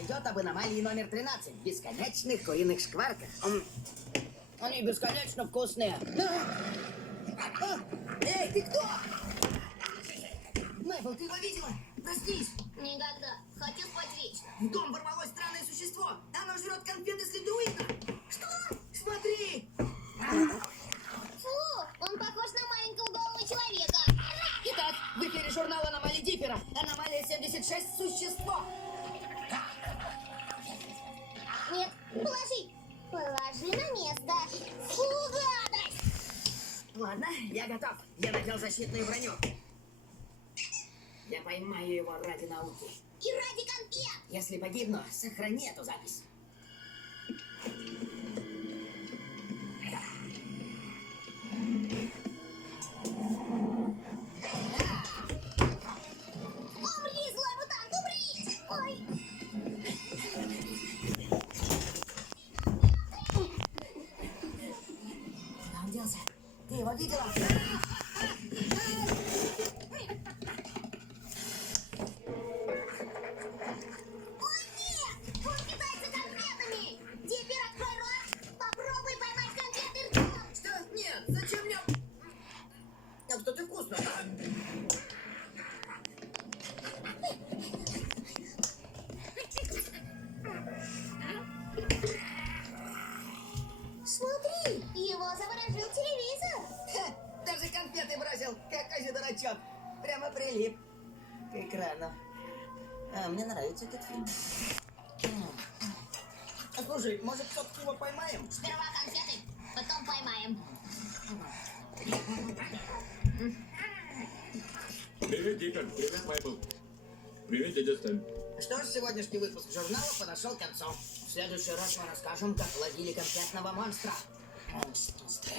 пойдет об аномалии номер 13. Бесконечных куриных шкварках. Они бесконечно вкусные. Эй, ты кто? Мэйпл, ты его видела? Проснись. Никогда. Хочу спать вечно. В дом ворвалось странное существо. Оно жрет конфеты с ледуина. Что? Смотри. Фу, он похож на маленького голого человека. Итак, в эфире журнал «Аномалии Диппера». Аномалия 76 существо. Нет, положи. Положи на место. Фу, гадость. Ладно, я готов. Я надел защитную броню. Я поймаю его ради науки. И ради конфет. Если погибну, сохрани эту запись. Умри, злой мутант, умри. Ой. Куда он делся? Ты его видела? Ой, нет! Он питается конфетами! Теперь открой рот! Попробуй поймать конфеты ртом! Что? Нет, зачем мне? Там что-то вкусное. Смотри, его заворожил телевизор! Ха, даже конфеты бросил. Какой же дурачок. Прямо прилип к экрану. А, мне нравится этот фильм. Слушай, может, все-таки его поймаем? Сперва конфеты, потом поймаем. Привет, Дикон. Привет, Майбл. Привет, дядя Стэн. Что ж, сегодняшний выпуск журнала подошел к концу. В следующий раз мы расскажем, как ловили конфетного монстра. Монстра.